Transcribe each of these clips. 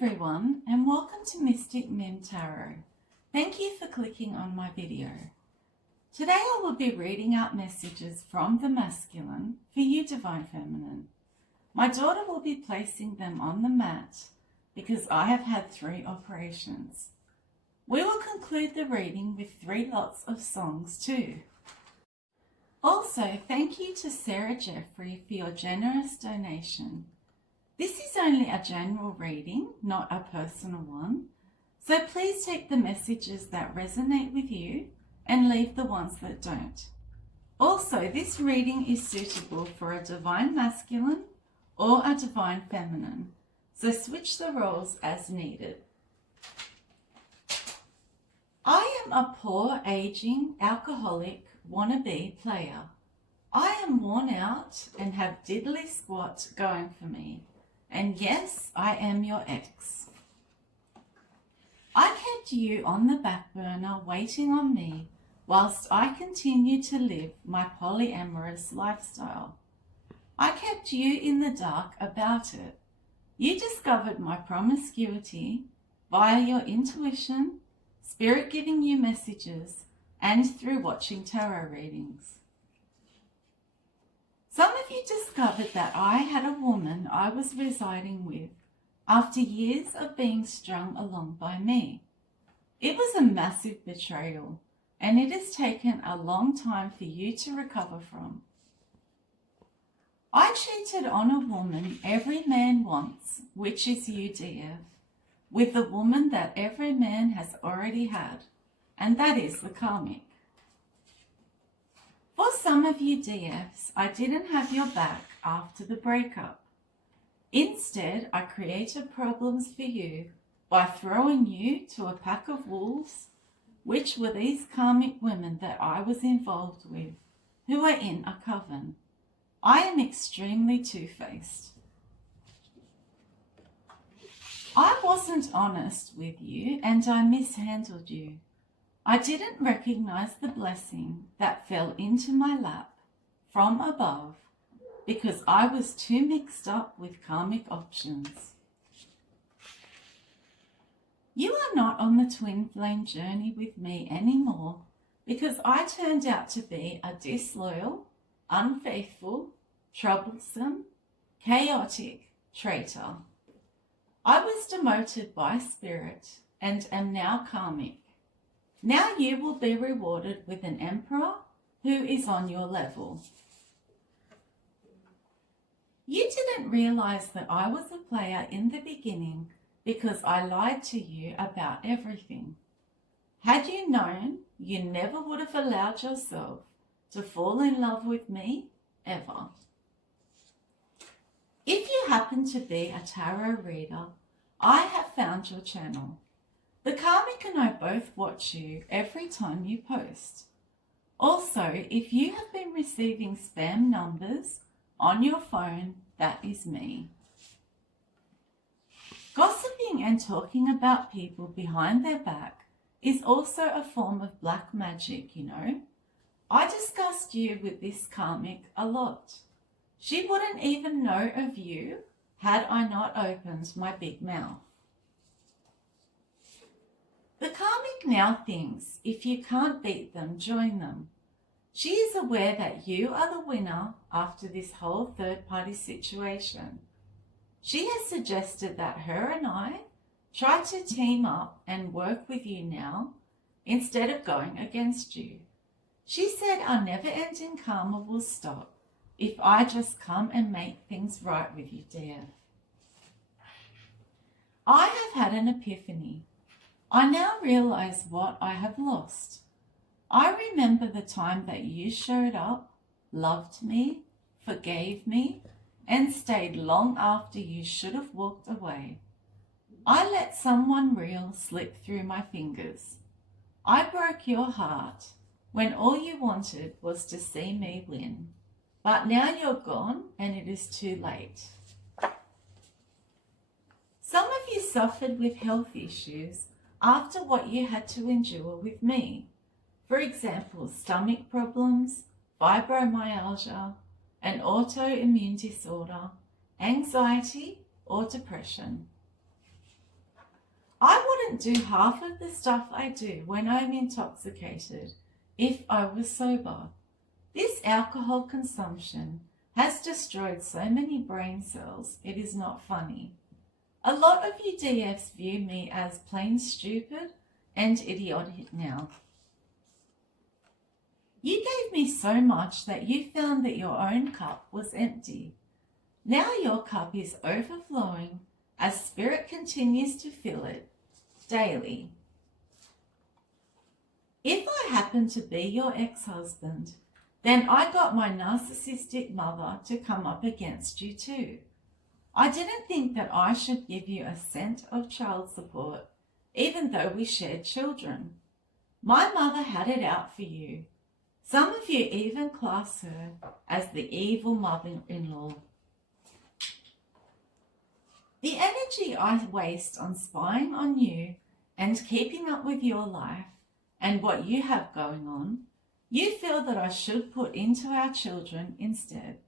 everyone, and welcome to Mystic Mim Tarot. Thank you for clicking on my video. Today I will be reading out messages from the masculine for you, Divine Feminine. My daughter will be placing them on the mat because I have had 3 operations. We will conclude the reading with 3 lots of songs too. Also, thank you to Sarah Jeffrey for your generous donation. This is only a general reading, not a personal one, so please take the messages that resonate with you and leave the ones that don't. Also, this reading is suitable for a Divine Masculine or a Divine Feminine, so switch the roles as needed. I am a poor, aging, alcoholic, wannabe player. I am worn out and have diddly squat going for me. And yes, I am your ex. I kept you on the back burner waiting on me whilst I continued to live my polyamorous lifestyle. I kept you in the dark about it. You discovered my promiscuity via your intuition, spirit giving you messages, and through watching tarot readings. Some of you discovered that I had a woman I was residing with after years of being strung along by me. It was a massive betrayal, and it has taken a long time for you to recover from. I cheated on a woman every man wants, which is you, DF, with the woman that every man has already had, and that is the Karmic. For some of you DFs, I didn't have your back after the breakup. Instead, I created problems for you by throwing you to a pack of wolves, which were these Karmic women that I was involved with, who are in a coven. I am extremely two-faced. I wasn't honest with you and I mishandled you. I didn't recognize the blessing that fell into my lap from above because I was too mixed up with karmic options. You are not on the twin flame journey with me anymore because I turned out to be a disloyal, unfaithful, troublesome, chaotic traitor. I was demoted by spirit and am now karmic. Now you will be rewarded with an emperor who is on your level. You didn't realize that I was a player in the beginning because I lied to you about everything. Had you known, you never would have allowed yourself to fall in love with me, ever. If you happen to be a tarot reader, I have found your channel. The Karmic and I both watch you every time you post. Also, if you have been receiving spam numbers on your phone, that is me. Gossiping and talking about people behind their back is also a form of black magic, you know. I discussed you with this Karmic a lot. She wouldn't even know of you had I not opened my big mouth. The Karmic now thinks if you can't beat them, join them. She is aware that you are the winner after this whole third-party situation. She has suggested that her and I try to team up and work with you now instead of going against you. She said our never-ending karma will stop if I just come and make things right with you, dear. I have had an epiphany. I now realize what I have lost. I remember the time that you showed up, loved me, forgave me, and stayed long after you should have walked away. I let someone real slip through my fingers. I broke your heart when all you wanted was to see me win. But now you're gone and it is too late. Some of you suffered with health issues after what you had to endure with me. For example, stomach problems, fibromyalgia, an autoimmune disorder, anxiety, or depression. couldn't do half of the stuff I do when I'm intoxicated if I was sober. This alcohol consumption has destroyed so many brain cells, it is not funny. A lot of you DFs view me as plain stupid and idiotic now. You gave me so much that you found that your own cup was empty. Now your cup is overflowing as Spirit continues to fill it daily. If I happen to be your ex-husband, then I got my narcissistic mother to come up against you too. I didn't think that I should give you a cent of child support, even though we shared children. My mother had it out for you. Some of you even class her as the evil mother-in-law. The energy I waste on spying on you and keeping up with your life and what you have going on, you feel that I should put into our children instead.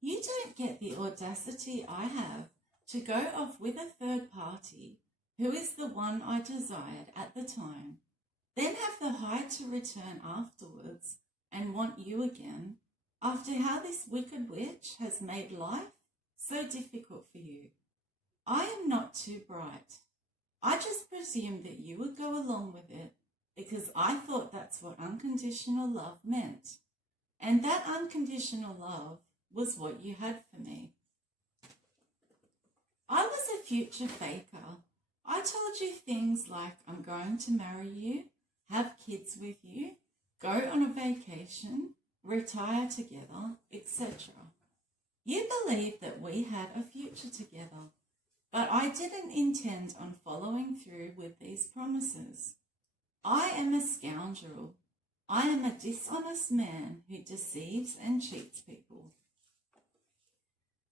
You don't get the audacity I have to go off with a third party who is the one I desired at the time, then have the height to return afterwards and want you again after how this wicked witch has made life so difficult for you. I am not too bright. I just presumed that you would go along with it because I thought that's what unconditional love meant. And that unconditional love was what you had for me. I was a future faker. I told you things like I'm going to marry you, have kids with you, go on a vacation, retire together, etc. You believed that we had a future together, but I didn't intend on following through with these promises. I am a scoundrel. I am a dishonest man who deceives and cheats people.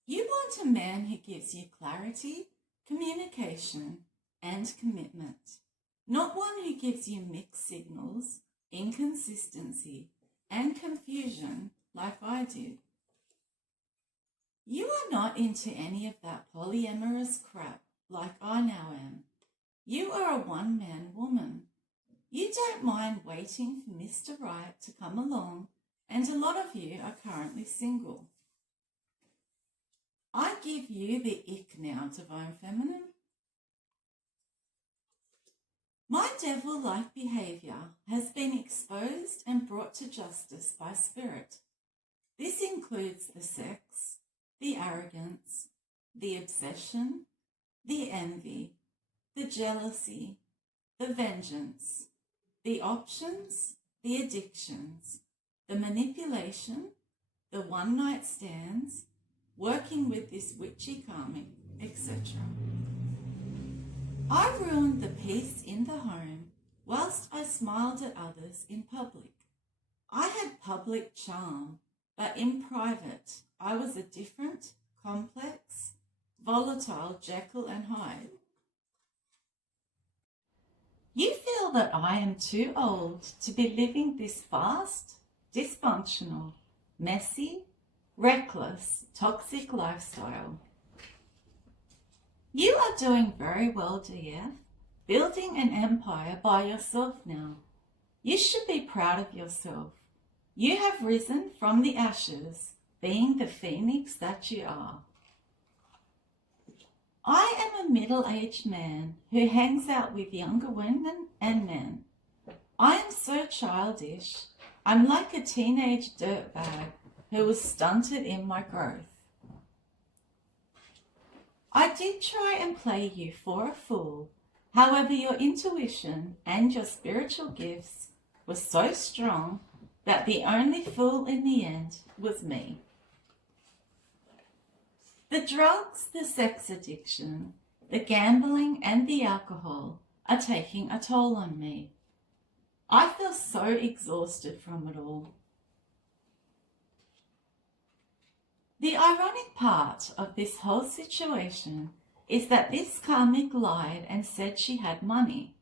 You want a man who gives you clarity, communication, and commitment, not one who gives you mixed signals, inconsistency, and confusion like I did. You are not into any of that polyamorous crap like I now am. You are a one-man woman. You don't mind waiting for Mr. Right to come along, and a lot of you are currently single. I give you the ick now, Divine Feminine. My devil-like behaviour has been exposed and brought to justice by Spirit. This includes the sex, the arrogance, the obsession, the envy, the jealousy, the vengeance, the options, the addictions, the manipulation, the one-night stands, working with this witchy karmic, etc. I ruined the peace in the home whilst I smiled at others in public. I had public charm, but in private I was a different, complex, volatile Jekyll and Hyde. You feel that I am too old to be living this fast, dysfunctional, messy, reckless, toxic lifestyle. You are doing very well, DF, building an empire by yourself now. You should be proud of yourself. You have risen from the ashes, being the phoenix that you are. I am a middle-aged man who hangs out with younger women and men. I am so childish. I'm like a teenage dirtbag who was stunted in my growth. I did try and play you for a fool. However, your intuition and your spiritual gifts were so strong that the only fool in the end was me. The drugs, the sex addiction, the gambling and the alcohol are taking a toll on me. I feel so exhausted from it all. The ironic part of this whole situation is that this karmic lied and said she had money,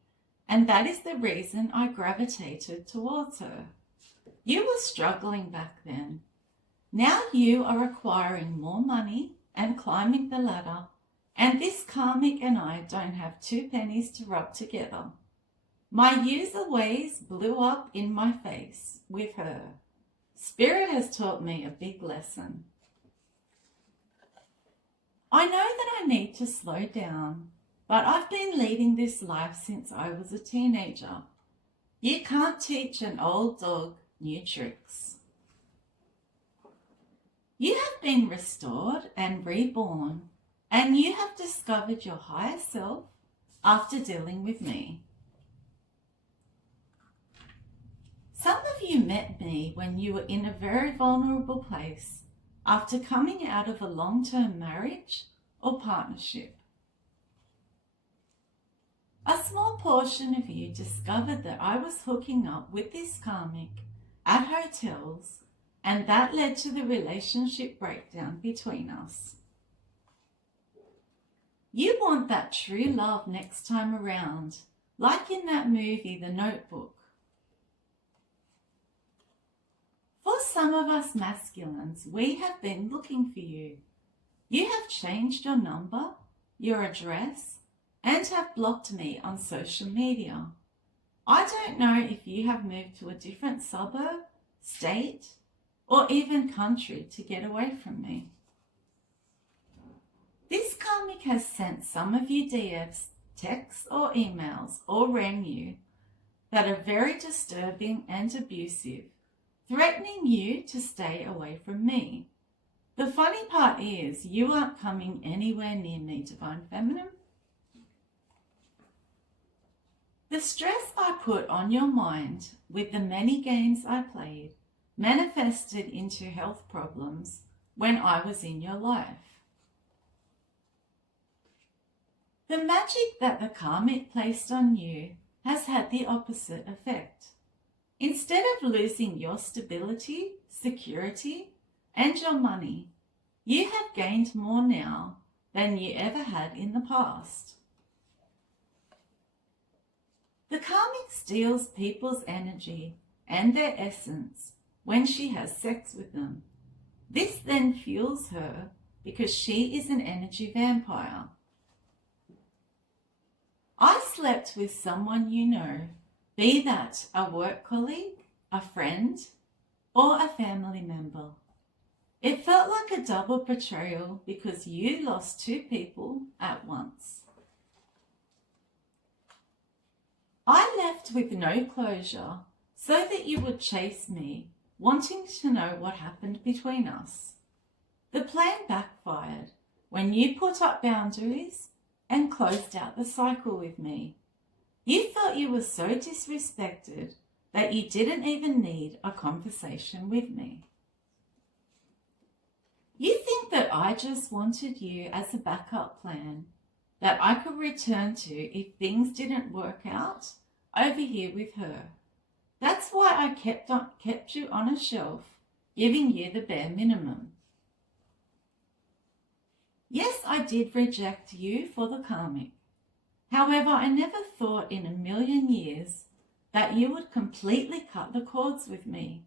and that is the reason I gravitated towards her. You were struggling back then. Now you are acquiring more money and climbing the ladder and this karmic and I don't have two pennies to rub together. My user ways blew up in my face with her. Spirit has taught me a big lesson. I know that I need to slow down, but I've been leading this life since I was a teenager. You can't teach an old dog new tricks. You have been restored and reborn, and you have discovered your higher self after dealing with me. Some of you met me when you were in a very vulnerable place after coming out of a long-term marriage or partnership. A small portion of you discovered that I was hooking up with this karmic at hotels, and that led to the relationship breakdown between us. You want that true love next time around, like in that movie, The Notebook. For some of us masculines, we have been looking for you. You have changed your number, your address, and have blocked me on social media. I don't know if you have moved to a different suburb, state, or even country to get away from me. This karmic has sent some of you DFs, texts or emails, or rang you that are very disturbing and abusive, threatening you to stay away from me. The funny part is you aren't coming anywhere near me, Divine Feminine. The stress I put on your mind with the many games I played manifested into health problems when I was in your life. The magic that the karmic placed on you has had the opposite effect. Instead of losing your stability, security, and your money, you have gained more now than you ever had in the past. The karmic steals people's energy and their essence when she has sex with them. This then fuels her because she is an energy vampire. I slept with someone you know, be that a work colleague, a friend, or a family member. It felt like a double betrayal because you lost two people at once. I left with no closure so that you would chase me, wanting to know what happened between us. The plan backfired when you put up boundaries and closed out the cycle with me. You felt you were so disrespected that you didn't even need a conversation with me. You think that I just wanted you as a backup plan that I could return to if things didn't work out over here with her. That's why I kept you on a shelf, giving you the bare minimum. Yes, I did reject you for the karmic. However, I never thought in a million years that you would completely cut the cords with me.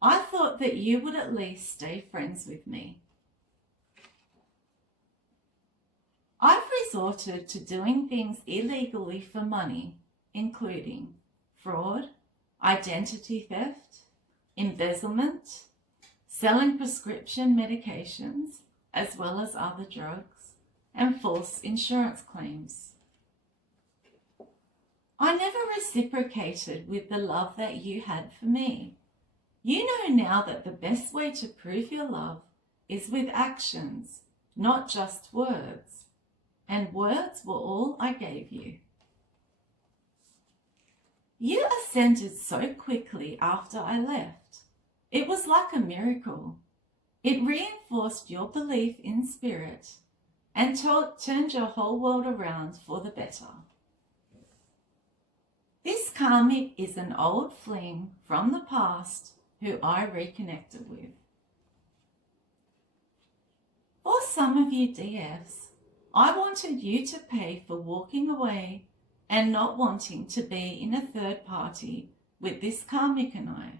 I thought that you would at least stay friends with me. I've resorted to doing things illegally for money, including fraud, identity theft, embezzlement, selling prescription medications, as well as other drugs, and false insurance claims. I never reciprocated with the love that you had for me. You know now that the best way to prove your love is with actions, not just words. And words were all I gave you. You ascended so quickly after I left. It was like a miracle. It reinforced your belief in spirit and turned your whole world around for the better. This karmic is an old fling from the past who I reconnected with. For some of you DFs, I wanted you to pay for walking away and not wanting to be in a third party with this karmic and I.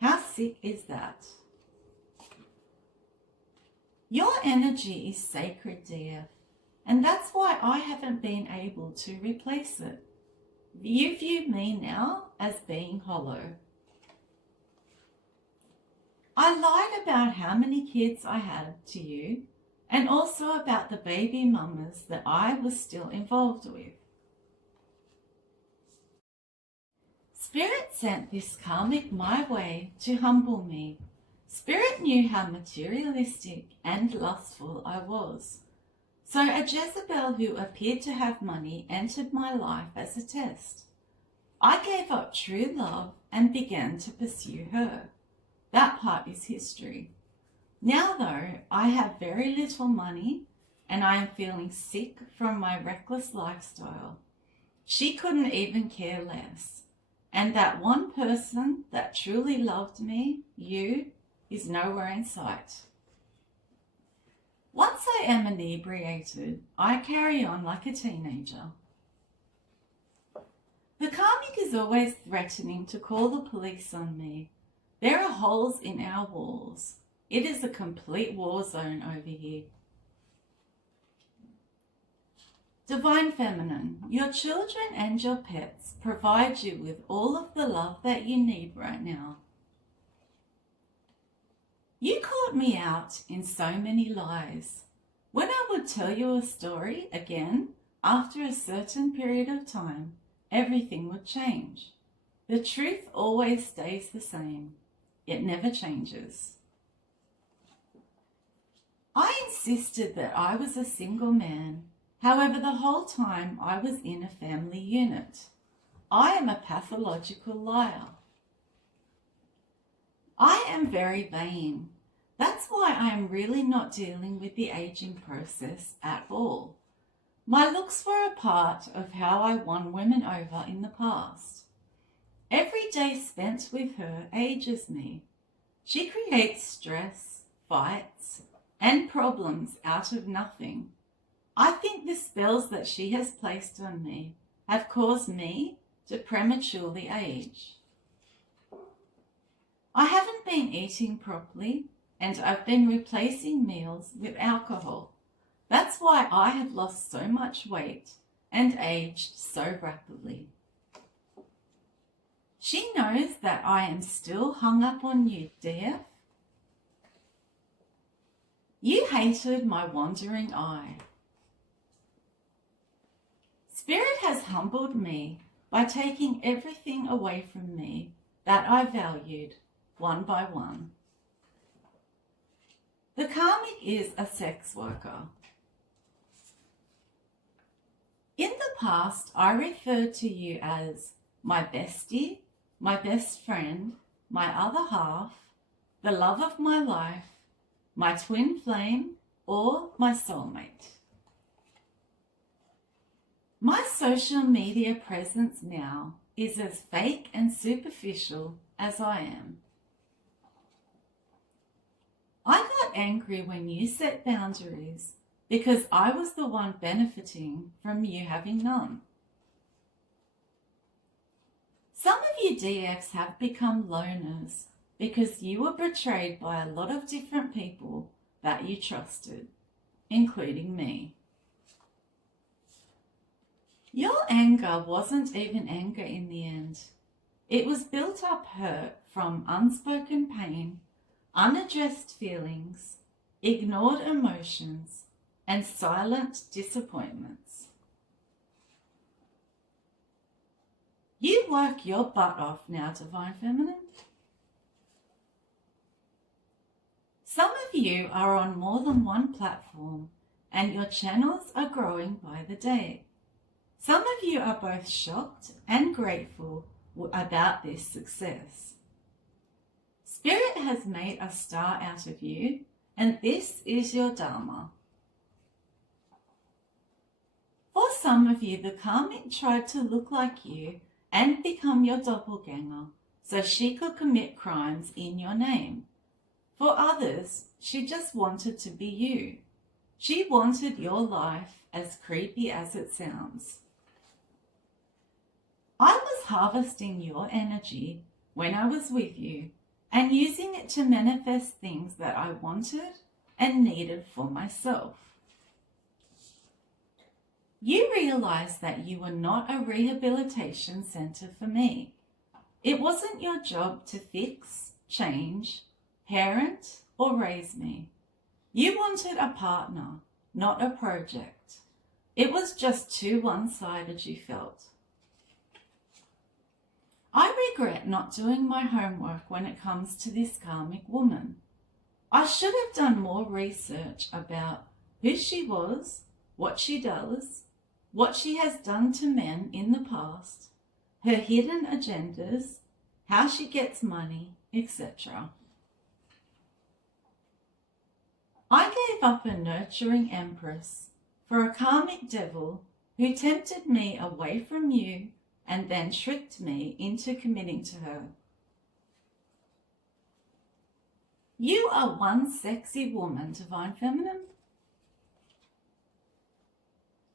How sick is that? Your energy is sacred, DF. and that's why I haven't been able to replace it. You view me now as being hollow. I lied about how many kids I had to you, and also about the baby mamas that I was still involved with. Spirit sent this karmic my way to humble me. Spirit knew how materialistic and lustful I was. So a Jezebel who appeared to have money entered my life as a test. I gave up true love and began to pursue her. That part is history. Now though, I have very little money and I am feeling sick from my reckless lifestyle. She couldn't even care less. And that one person that truly loved me, you, is nowhere in sight. Once I am inebriated, I carry on like a teenager. The karmic is always threatening to call the police on me. There are holes in our walls. It is a complete war zone over here. Divine Feminine, your children and your pets provide you with all of the love that you need right now. You caught me out in so many lies. When I would tell you a story again, after a certain period of time, everything would change. The truth always stays the same. It never changes. I insisted that I was a single man. However, the whole time I was in a family unit. I am a pathological liar. I am very vain. That's why I am really not dealing with the aging process at all. My looks were a part of how I won women over in the past. Every day spent with her ages me. She creates stress, fights, and problems out of nothing. I think the spells that she has placed on me have caused me to prematurely age. I haven't been eating properly, and I've been replacing meals with alcohol. That's why I have lost so much weight and aged so rapidly. She knows that I am still hung up on you, dear. You hated my wandering eye. Spirit has humbled me by taking everything away from me that I valued, one by one. The karmic is a sex worker. In the past, I referred to you as my bestie, my best friend, my other half, the love of my life, my twin flame, or my soulmate. My social media presence now is as fake and superficial as I am. I got angry when you set boundaries because I was the one benefiting from you having none. Some of you DX have become loners because you were betrayed by a lot of different people that you trusted, including me. Your anger wasn't even anger in the end. It was built up hurt from unspoken pain, unaddressed feelings, ignored emotions, and silent disappointments. You work your butt off now, Divine Feminine. Some of you are on more than one platform and your channels are growing by the day. Some of you are both shocked and grateful about this success. Spirit has made a star out of you, and this is your Dharma. For some of you, the karmic tried to look like you and become your doppelganger so she could commit crimes in your name. For others, she just wanted to be you. She wanted your life, as creepy as it sounds. I was harvesting your energy when I was with you and using it to manifest things that I wanted and needed for myself. You realized that you were not a rehabilitation center for me. It wasn't your job to fix, change, parent, or raise me. You wanted a partner, not a project. It was just too one-sided, you felt. I regret not doing my homework when it comes to this karmic woman. I should have done more research about who she was, what she does, what she has done to men in the past, her hidden agendas, how she gets money, etc. I gave up a nurturing empress for a karmic devil who tempted me away from you and then tricked me into committing to her. You are one sexy woman, Divine Feminine.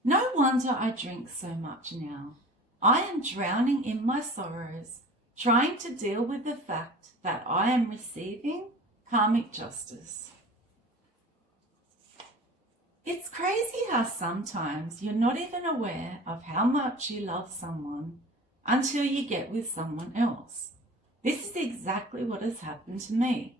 No wonder I drink so much now. I am drowning in my sorrows, trying to deal with the fact that I am receiving karmic justice. It's crazy how sometimes you're not even aware of how much you love someone until you get with someone else. This is exactly what has happened to me.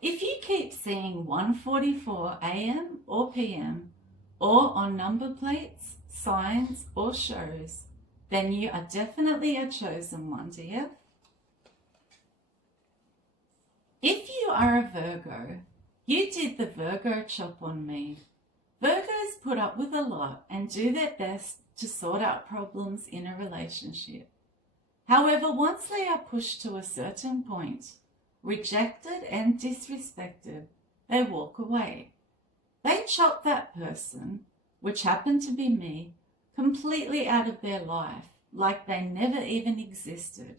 If you keep seeing 1:44 a.m. or p.m. or on number plates, signs or shows, then you are definitely a chosen one, dear. If you are a Virgo, you did the Virgo chop on me. Virgos put up with a lot and do their best to sort out problems in a relationship. However, once they are pushed to a certain point, rejected and disrespected, they walk away. They chop that person, which happened to be me, completely out of their life, like they never even existed.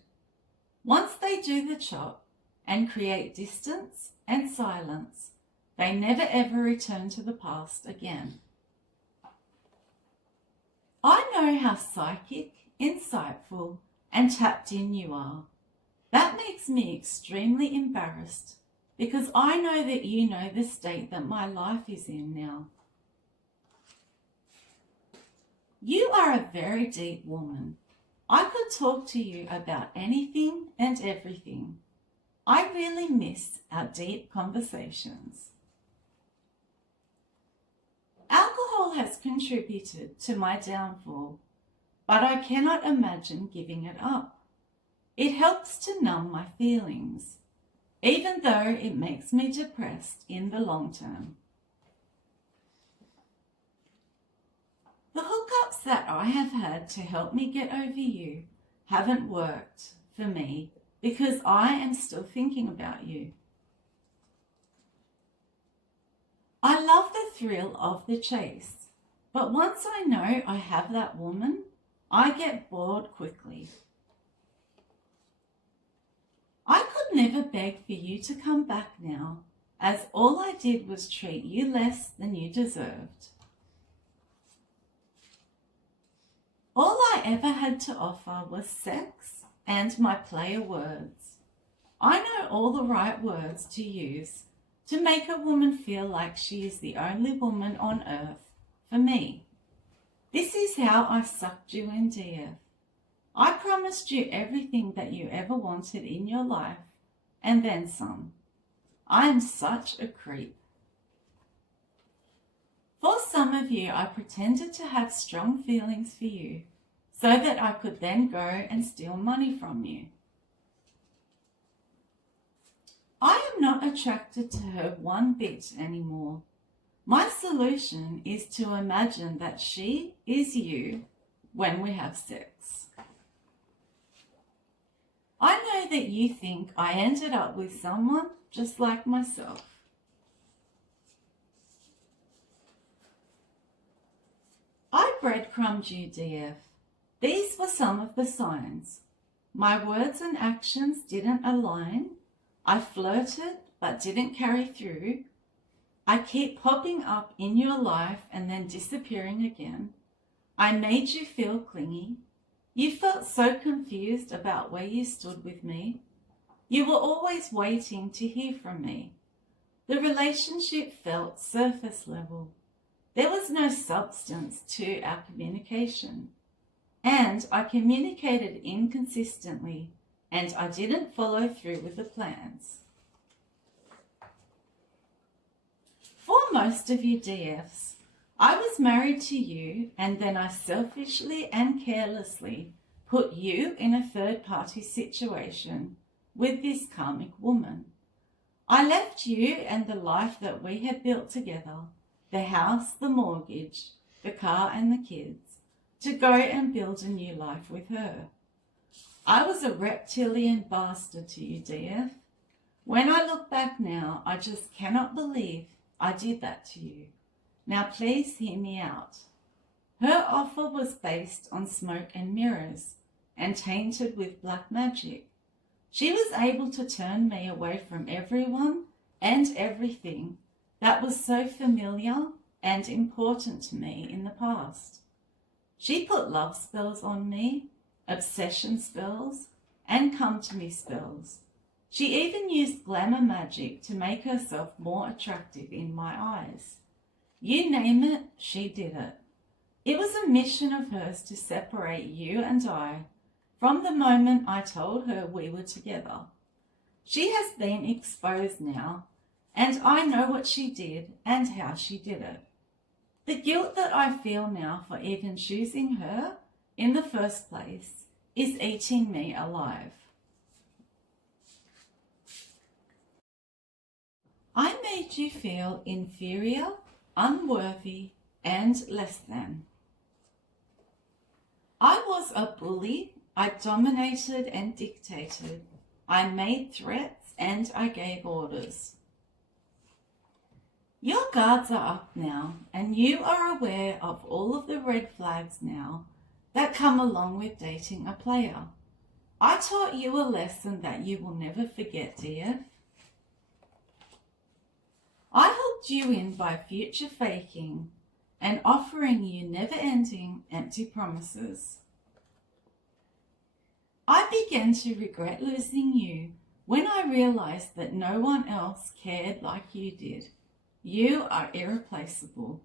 Once they do the chop and create distance and silence, they never ever return to the past again. I know how psychic, insightful, and tapped in you are. That makes me extremely embarrassed because I know that you know the state that my life is in now. You are a very deep woman. I could talk to you about anything and everything. I really miss our deep conversations. Alcohol has contributed to my downfall, but I cannot imagine giving it up. It helps to numb my feelings, even though it makes me depressed in the long term. The hookups that I have had to help me get over you haven't worked for me because I am still thinking about you. I love the thrill of the chase, but once I know I have that woman, I get bored quickly. I could never beg for you to come back now, as all I did was treat you less than you deserved. All I ever had to offer was sex and my player words. I know all the right words to use to make a woman feel like she is the only woman on earth for me. This is how I sucked you in, dear. I promised you everything that you ever wanted in your life, and then some. I am such a creep. For some of you, I pretended to have strong feelings for you, so that I could then go and steal money from you. I am not attracted to her one bit anymore. My solution is to imagine that she is you when we have sex. I know that you think I ended up with someone just like myself. I breadcrumbed you, DF. These were some of the signs. My words and actions didn't align. I flirted but didn't carry through. I keep popping up in your life and then disappearing again. I made you feel clingy. You felt so confused about where you stood with me. You were always waiting to hear from me. The relationship felt surface level. There was no substance to our communication, and I communicated inconsistently, and I didn't follow through with the plans. For most of you DFs, I was married to you, and then I selfishly and carelessly put you in a third-party situation with this karmic woman. I left you and the life that we had built together, the house, the mortgage, the car and the kids, to go and build a new life with her. I was a reptilian bastard to you, DF. When I look back now, I just cannot believe I did that to you. Now please hear me out. Her offer was based on smoke and mirrors and tainted with black magic. She was able to turn me away from everyone and everything that was so familiar and important to me in the past. She put love spells on me, obsession spells, and come to me spells. She even used glamour magic to make herself more attractive in my eyes. You name it, she did it. It was a mission of hers to separate you and I from the moment I told her we were together. She has been exposed now, and I know what she did and how she did it. The guilt that I feel now for even choosing her in the first place is eating me alive. I made you feel inferior, unworthy, and less than. I was a bully. I dominated and dictated. I made threats and I gave orders. Your guards are up now, and you are aware of all of the red flags now that come along with dating a player. I taught you a lesson that you will never forget, DF. I hooked you in by future faking and offering you never-ending empty promises. I began to regret losing you when I realized that no one else cared like you did. You are irreplaceable.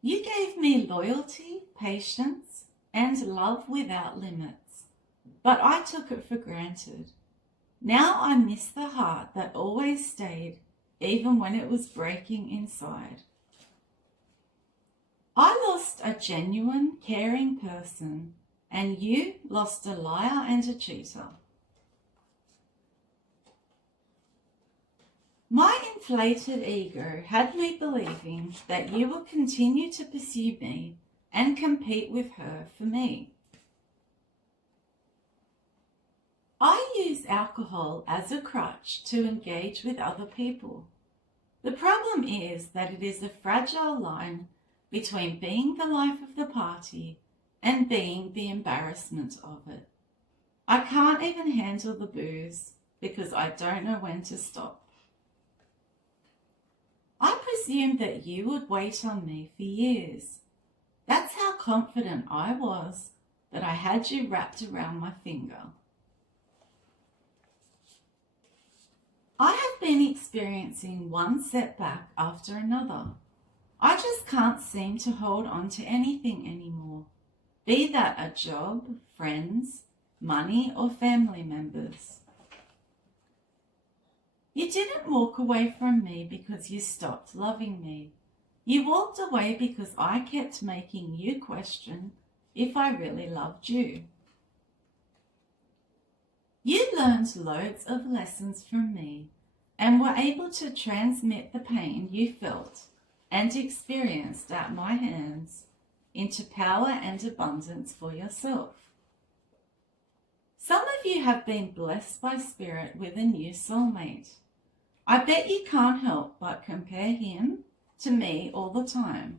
You gave me loyalty, patience, and love without limits, but I took it for granted. Now I miss the heart that always stayed, even when it was breaking inside. I lost a genuine, caring person, and you lost a liar and a cheater. My inflated ego had me believing that you will continue to pursue me and compete with her for me. I use alcohol as a crutch to engage with other people. The problem is that it is a fragile line between being the life of the party and being the embarrassment of it. I can't even handle the booze because I don't know when to stop. I presumed that you would wait on me for years. That's how confident I was that I had you wrapped around my finger. I have been experiencing one setback after another. I just can't seem to hold on to anything anymore, be that a job, friends, money, or family members. You didn't walk away from me because you stopped loving me. You walked away because I kept making you question if I really loved you. You learned loads of lessons from me and were able to transmit the pain you felt and experienced at my hands into power and abundance for yourself. Some of you have been blessed by spirit with a new soulmate. I bet you can't help but compare him to me all the time.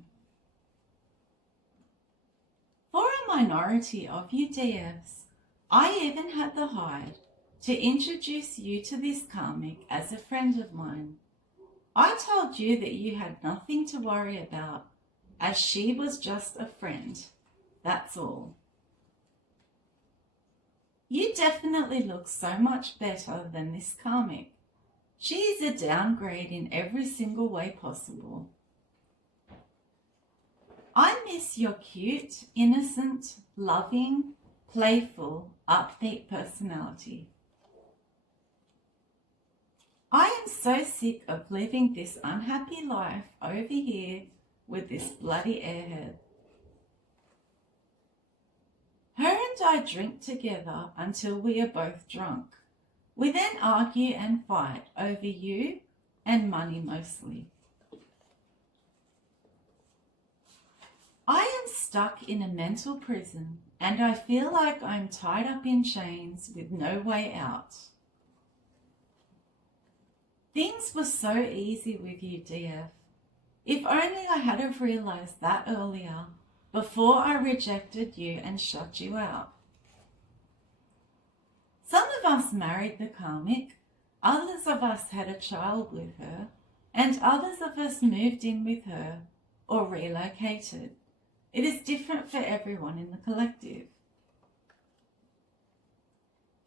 For a minority of you DFs, I even had the hide to introduce you to this karmic as a friend of mine. I told you that you had nothing to worry about, as she was just a friend. That's all. You definitely look so much better than this karmic. She is a downgrade in every single way possible. I miss your cute, innocent, loving, playful, upbeat personality. I am so sick of living this unhappy life over here with this bloody airhead. Her and I drink together until we are both drunk. We then argue and fight over you and money mostly. I am stuck in a mental prison and I feel like I'm tied up in chains with no way out. Things were so easy with you, DF. If only I had have realised that earlier, before I rejected you and shut you out. Some of us married the Karmic, others of us had a child with her, and others of us moved in with her or relocated. It is different for everyone in the collective.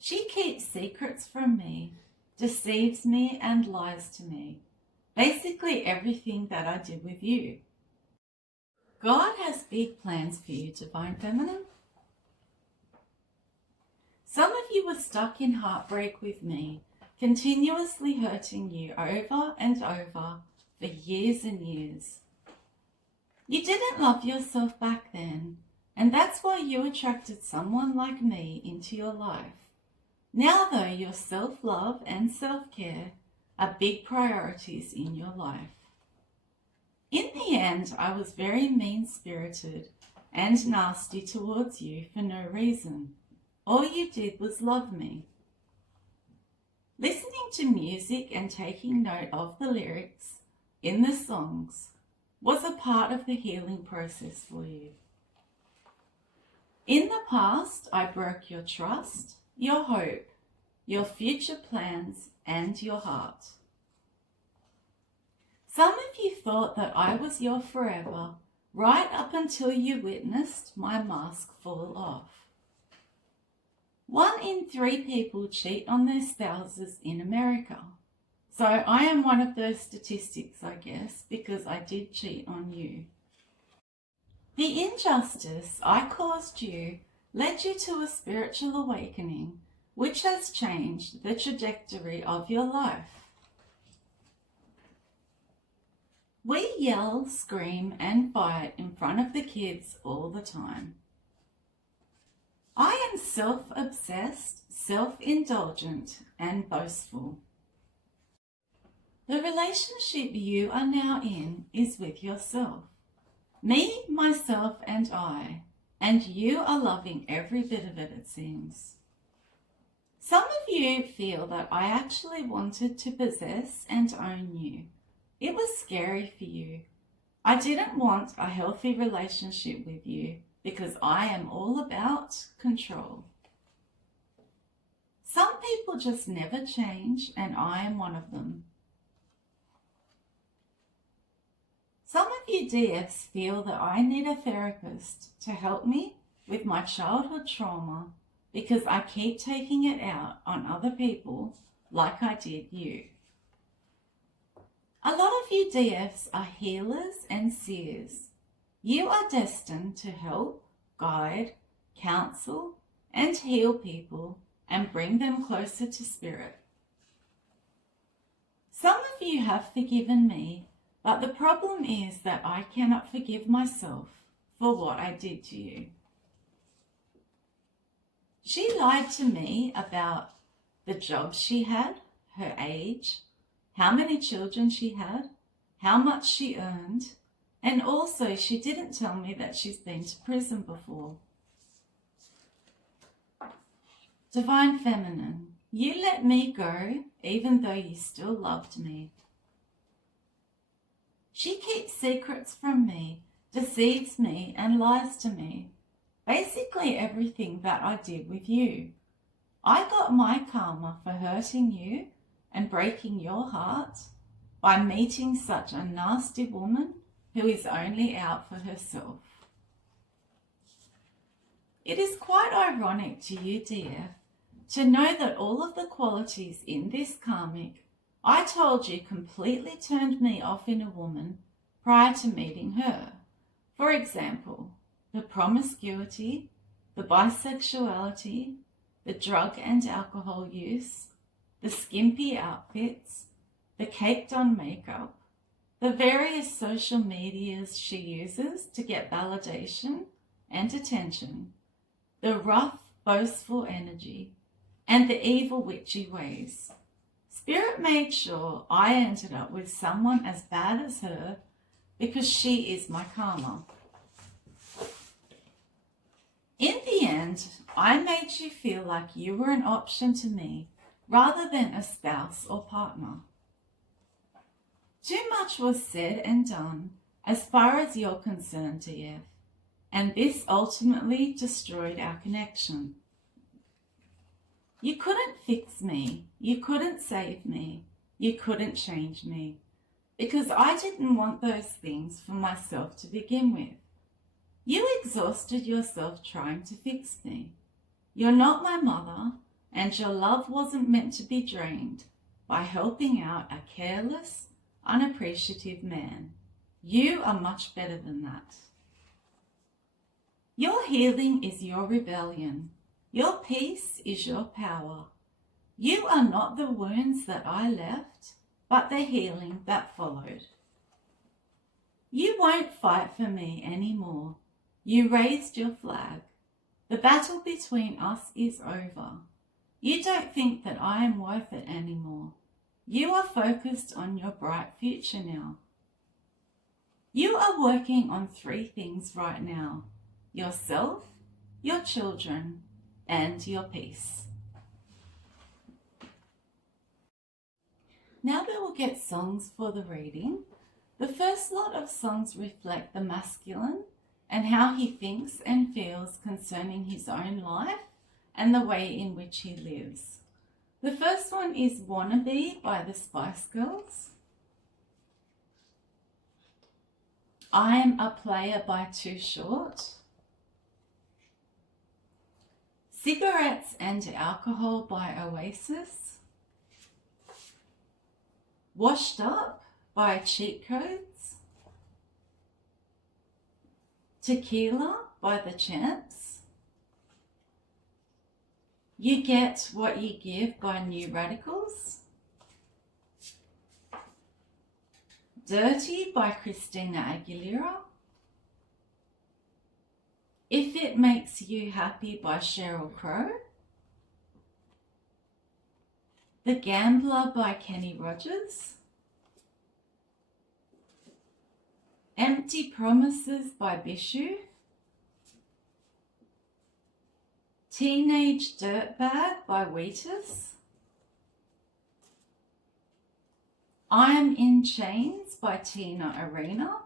She keeps secrets from me, deceives me and lies to me. Basically everything that I did with you. God has big plans for you, Divine Feminine. Some of you were stuck in heartbreak with me, continuously hurting you over and over for years and years. You didn't love yourself back then, and that's why you attracted someone like me into your life. Now though, your self-love and self-care are big priorities in your life. In the end, I was very mean-spirited and nasty towards you for no reason. All you did was love me. Listening to music and taking note of the lyrics in the songs was a part of the healing process for you. In the past, I broke your trust, your hope, your future plans, and your heart. Some of you thought that I was your forever, right up until you witnessed my mask fall off. 1 in 3 people cheat on their spouses in America. So I am one of those statistics, I guess, because I did cheat on you. The injustice I caused you led you to a spiritual awakening, which has changed the trajectory of your life. We yell, scream, and fight in front of the kids all the time. I am self-obsessed, self-indulgent, and boastful. The relationship you are now in is with yourself. Me, myself, and I, and you are loving every bit of it, it seems. Some of you feel that I actually wanted to possess and own you. It was scary for you. I didn't want a healthy relationship with you because I am all about control. Some people just never change, and I am one of them. Some of you DFs feel that I need a therapist to help me with my childhood trauma because I keep taking it out on other people like I did you. A lot of you DFs are healers and seers. You are destined to help, guide, counsel, and heal people and bring them closer to spirit. Some of you have forgiven me, but the problem is that I cannot forgive myself for what I did to you. She lied to me about the job she had, her age, how many children she had, how much she earned, and also she didn't tell me that she's been to prison before. Divine Feminine, you let me go even though you still loved me. She keeps secrets from me, deceives me, and lies to me. Basically everything that I did with you. I got my karma for hurting you and breaking your heart by meeting such a nasty woman who is only out for herself. It is quite ironic to you, dear, to know that all of the qualities in this karmic I told you completely turned me off in a woman prior to meeting her. For example, the promiscuity, the bisexuality, the drug and alcohol use, the skimpy outfits, the caked on makeup, the various social medias she uses to get validation and attention, the rough, boastful energy, and the evil, witchy ways. Spirit made sure I ended up with someone as bad as her because she is my karma. In the end, I made you feel like you were an option to me rather than a spouse or partner. Too much was said and done as far as you're concerned, TF, and this ultimately destroyed our connection. You couldn't fix me, you couldn't save me, you couldn't change me, because I didn't want those things for myself to begin with. You exhausted yourself trying to fix me. You're not my mother, and your love wasn't meant to be drained by helping out a careless, unappreciative man. You are much better than that. Your healing is your rebellion. Your peace is your power. You are not the wounds that I left, but the healing that followed. You won't fight for me anymore. You raised your flag. The battle between us is over. You don't think that I am worth it anymore. You are focused on your bright future now. You are working on 3 things right now: yourself, your children, and your peace. Now that we'll get songs for the reading, the first lot of songs reflect the masculine and how he thinks and feels concerning his own life and the way in which he lives. The first one is Wannabe by the Spice Girls. I Am a Player by Too Short. Cigarettes and Alcohol by Oasis. Washed Up by Cheat Codes. Tequila by The Champs. You Get What You Give by New Radicals. Dirty by Christina Aguilera. If It Makes You Happy by Sheryl Crow. The Gambler by Kenny Rogers. Empty Promises by Bishu. Teenage Dirtbag by Wheatus. I'm in Chains by Tina Arena.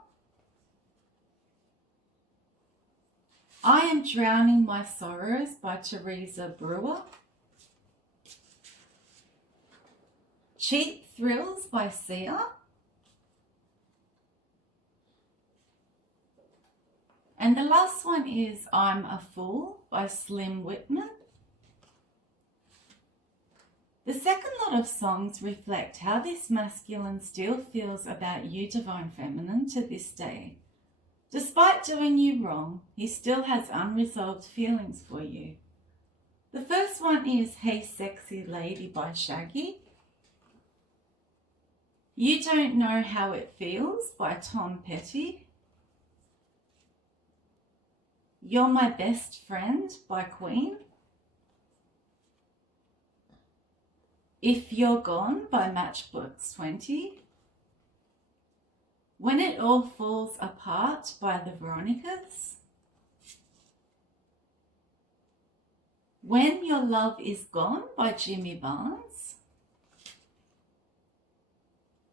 I Am Drowning My Sorrows by Teresa Brewer. Cheap Thrills by Sia. And the last one is I'm a Fool by Slim Whitman. The second lot of songs reflect how this masculine still feels about you, Divine Feminine, to this day. Despite doing you wrong, he still has unresolved feelings for you. The first one is Hey Sexy Lady by Shaggy. You Don't Know How It Feels by Tom Petty. You're My Best Friend by Queen. If You're Gone by Matchbox 20. When It All Falls Apart by the Veronicas. When Your Love Is Gone by Jimmy Barnes.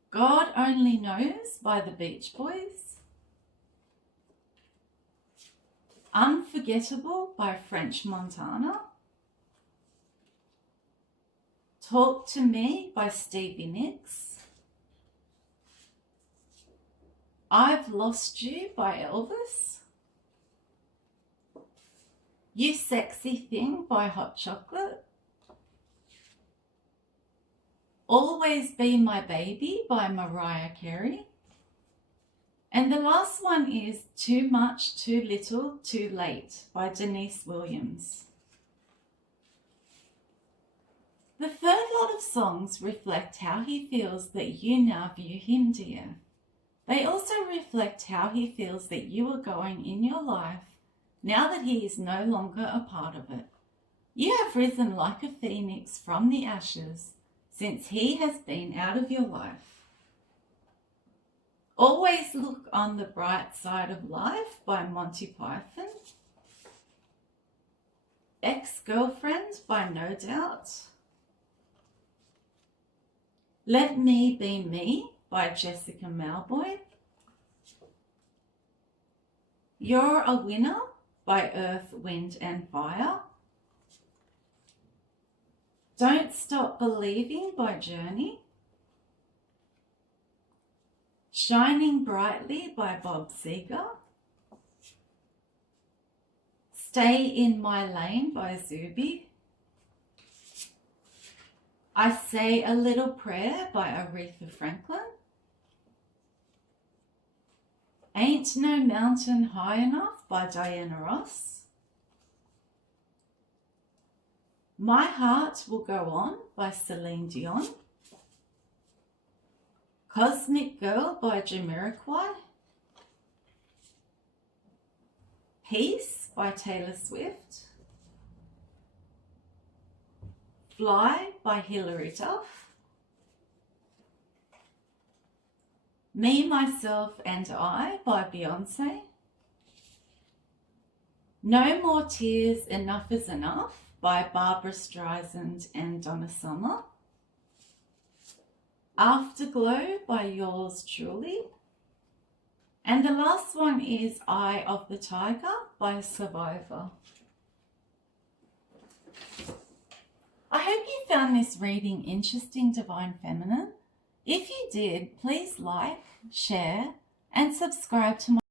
God Only Knows by the Beach Boys. Unforgettable by French Montana. Talk to Me by Stevie Nicks. I've Lost You by Elvis. You Sexy Thing by Hot Chocolate. Always Be My Baby by Mariah Carey. And the last one is Too Much, Too Little, Too Late by Denise Williams. The third lot of songs reflect how he feels that you now view him, dear. They also reflect how he feels that you are going in your life now that he is no longer a part of it. You have risen like a phoenix from the ashes since he has been out of your life. Always Look on the Bright Side of Life by Monty Python. Ex-Girlfriend by No Doubt. Let Me Be Me by Jessica Mauboy. You're a Winner by Earth, Wind and Fire. Don't Stop Believing by Journey. Shining Brightly by Bob Seger. Stay in My Lane by Zuby. I Say a Little Prayer by Aretha Franklin. Ain't No Mountain High Enough by Diana Ross. My Heart Will Go On by Celine Dion. Cosmic Girl by Jamiroquai. Peace by Taylor Swift. Fly by Hilary Duff. Me, Myself and I by Beyonce. No More Tears, Enough is Enough by Barbara Streisand and Donna Summer. Afterglow by Yours Truly. And the last one is Eye of the Tiger by Survivor. I hope you found this reading interesting, Divine Feminine. If you did, please like, share and subscribe to my